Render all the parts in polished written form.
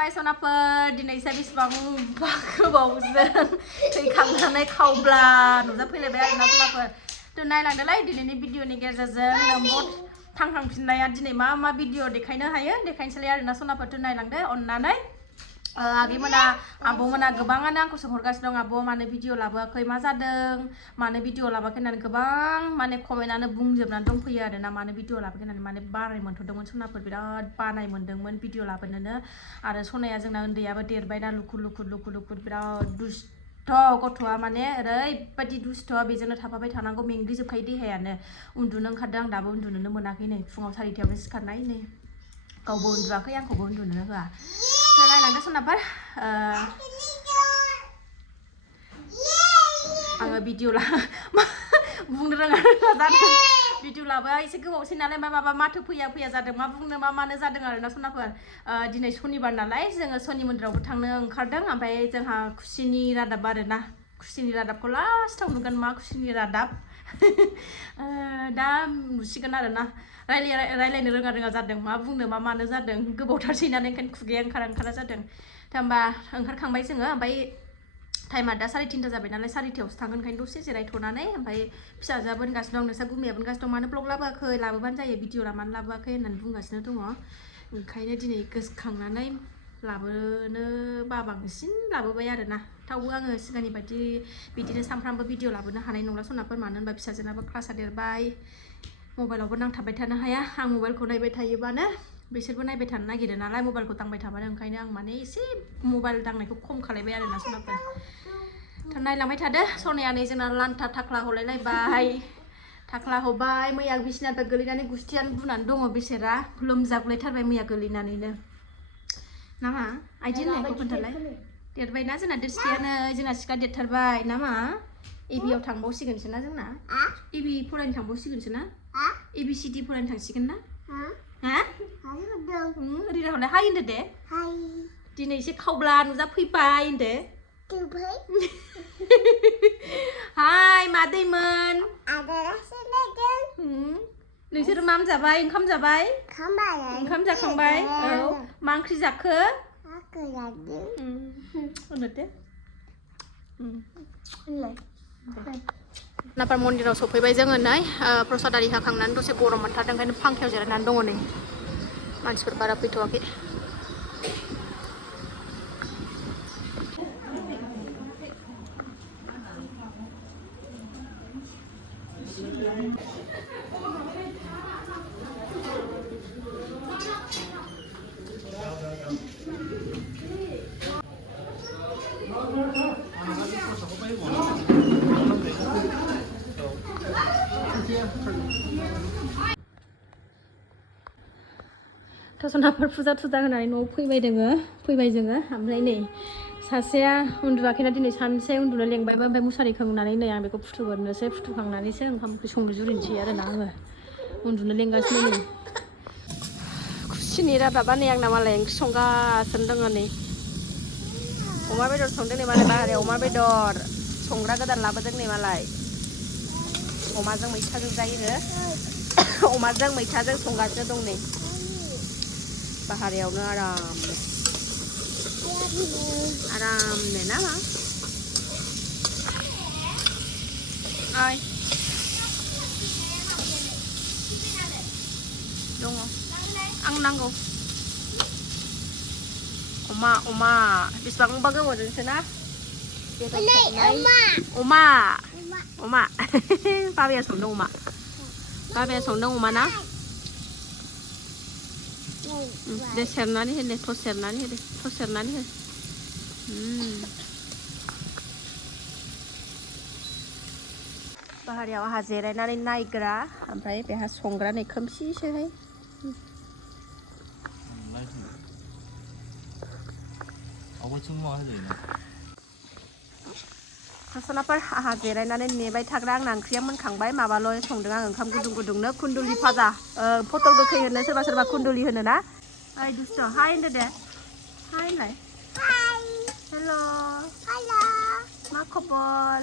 खुलुमबाय सनाफोर दिनैसो बेसेबां गोबावजों थैखांनानै खावब्ला नुजाफैलायबाय आरोना सनाफोर थ' नायलांदोलाय दिनैनि भिडिअनि गेजेरजों नोंबो थांखांफिननाया दिनै मा मा भिडिअ देखायनो हायो देखायनोसैलाय आरोना सनाफोर थ' नायलांदो अननानै आगैमोना आब'मोना गोबाङानो आंखौ सोंहरगासिनो दं आब' मानो भिडिअ लाबोआखै मा जादों मानो भिडिअ लाबोआखै होननानै गोबां माने कमेन्टआनो बुंजोबनानै दंफैयो आरोना मानो भिडिअ लाबोआखै होननानै माने बानाय मोनथ'दोंमोन सनाफोर बिराद बानाय मोन्दोंमोन भिडिअ लाबोनोनो आरो सनाया जोंना उन्दैयाबो देरबायना लुकुर बिराद दुस्थ' गथ'आ माने ओरैबायदि दुस्थ' बेजोंनो थाफाबाय थानांगौ मेंग्लिजोबखायो देहायानो उन्दुनो ओंखारदों आं दाबो उन्दुनोनो मोनाखै नै फुङाव 4टायावनो सिखारनाय नै गावबो उन्दुआखै आंखौबो उन्दुनो होआ नायलांदो सनाफोर आङो भिडिअ बुंनो रोङा जादों भिडिअ लाबोआ एसे गोबावसै नालाय माबा माथो फैया जादों मा बुंनो मा मानो जादों आरोना सनाफोर दिनै सनिबार नालाय जोङो शनि मन्दिरावबो थांनो ओंखारदों ओमफ्राय जोंहा खुसिनि रादाब आरोना खुसिनि रादाबखौ लास्टाव नुगोन मा खुसिनि रादाब दा नुसिगोन आरोना रायलायनो रोङा जादों मा बुंनो मा मानो जादों गोबावथारसै नालाय ओंखायनो खुगाया ओंखारा जादों दा होमबा ओंखारखांबाय जोङो ओमफ्राय टाइमा दा 3:30 जाबाय नालाय 4टायावसो थांगोन ओंखायनो दसे जिरायथ'नानै ओमफ्राय फिसाजोआबो होनगासिनो दं नोंसा गुमियाबो होनगासिनो दं मानो ब्लग लाबोआखै लाबोबानो जायो भिडिअ मानो लाबोआखै होननानै बुंगासिनो दङ ओंखायनो दिनै गोसोखांनानै लाबोनो बाबांसिन लाबोबाय आरोना थेवबो आङो सिगांनि बायदि बिदिनो सानफ्रामबो भिडिअ लाबोनो हानाय नंला सनाफोर मानो होनबा फिसाजोनाबो क्लासआ देरबाय मबाइलावबो नांथाबबाय थानो हाया आं मबाइलखौ नायबाय थायोबानो बिसोरबो नायबाय थानो नागिरो नालाय मबाइलखौ दांबाय थाबानो ओंखायनो आं माने एसे मबाइल दांनायखौ खम खालायबाय आरोना सनाफोर थ' नायलांबाय थादो सनाया नै जोंना लान्था थाख्ला हलायलायबाय थाख्ला हबाय मैया बिसिनानिफ्राय गोलैनानै गुस्थियानो बुनानै दङ बेसेरा लोमजागुलायथारबाय मैया गोलैनानैनो नामा आइदि होननायखौ खोन्थालाय देरबायना जोंना दोरसियानो जोंना सिखा देरथारबाय नामा एबियाव थांबावसिगोनसो ना जोंना एबि फरायनो थांबावसिगोनसो ना ABCD फरायनो थांसिगोन ना हा ओरैनो हरलाय हाय होनदो दे दिनै एसे खावब्ला नुजाफैबाय होनदो हाय मादैमोन नोंसोर मा जाबाय ओंखाम जाबाय ओंखाम जाखांबाय औ मा ओंख्रि जाखो होनदो नापार मन्दिराव सफैबाय जोङो नै प्रसाद आरि होखांनानै दसे गरम मोनथारदों ओंखायनो फांखायाव जिरायनानै दङ नै मानसिफोर बारा फैथ'वाखै सनाफोर फुजा होनानै न'आव फैबाय जोङो ओमफ्राय नै सासेया उन्दुआखैना दिनै सानसे उन्दुनो लेंबायबो ओमफ्राय मुसारि खोंनानै नै आं बेखौ फुथुगोरनोसै फुथुखांनानैसो ओंखाम ओंख्रि संनो जुरिनोसै आरोना आङो उन्दुनो लेंगासिनो नै खुसिनि रादाबा नै आंना मालाय ओंख्रि संगासिनो दङ नै अमा बेदर संदों नै मालाय बाहेरायाव अमा बेदर संग्रा गोदान लाबोदों नै मालाय अमाजों मैथाजों जायोनो अमाजों मैथाजों संगासिनो दं नै बाहेरायावनो आरामनो ना मा ओइ दङ आं नांगौ अमा बेसेबांबा गोबावजोंसो ना अमा बाबाया संदों अमा ना दे सेरनानै हो दे थस सेरनानै हो बाहेरायाव आंहा जिरायनानै नायग्रा ओमफ्राय बेहा संग्रा नै खोमसिसोहाय सनाफोर आंहा जिरायनानै नेबाय थाग्रा आंना ओंख्रिया मोनखांबाय माबाल' संदों आं ओंखाम गुदुंनो कुन्दुलि भाजा पटल गोखै होनो सोरबा कुन्दुलि होनो ना ओइ दुस्थ' हाय होनदो दे हाय होनलाय हेल' मा खबर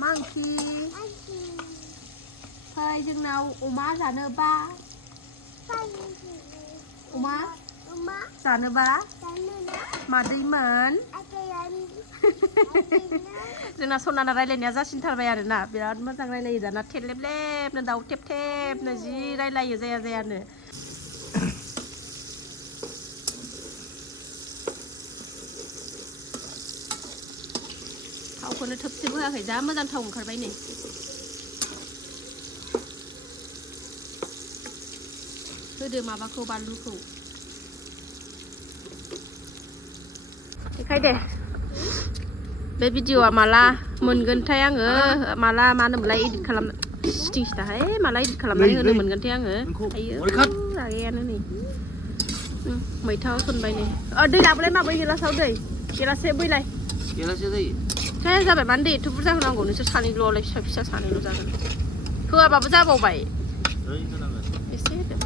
मा ओंख्रि फै जोंनाव अमा जानोबा अमा जानोबा मादैमोन जोंना सनाना रायलायनाया जासिनथारबाय आरोना बिराद मोजां रायलायो दाना थेलेबलेबनो दाउ थेब थेबनो जि रायलायो जाया जायानो थावखौनो थोबसेबो होआखै जा मोजां थाव ओंखारबाय नै होदो माबाखौ बानलुखौ देखाय दे बे भिडिअआ माला मोनगोनथाय आङो माला मा होनोमोनलाय इडिट खालामनो सिटिं सिटाहाय माला इडिट खालामनानै होनो मोनगोनथाय आङो आयो रागायानो नै मैथा होसनबाय नै दै लाबोलाय माबै गिलासाव दै गिलासे बैलाय गिलासे जायो हे जाबाय मानो दै एथ' बुरजा होनांगौ नोंसोर सानैल'आवलाय फिसा फिसा सानैल' जागोन होआबाबो जाबावबाय एसे होदो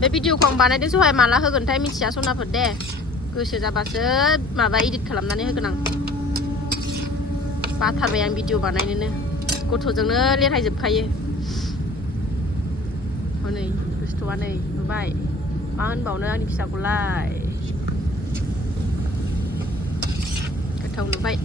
बे भिडिअखौ आं बानायदों सहाय माला होगोनथाय मिथिया सनाफोर दे गोसो जाबासो माबा इडिट खालामनानै होगोन आं बाथारबाय आं भिडिअ बानायनोनो गथ'जोंनो लेरहायजोबखायो हनै दुस्थ'आ नै नुबाय मा होनबावनो आंनि फिसाखौलाय गोथाव नुबाय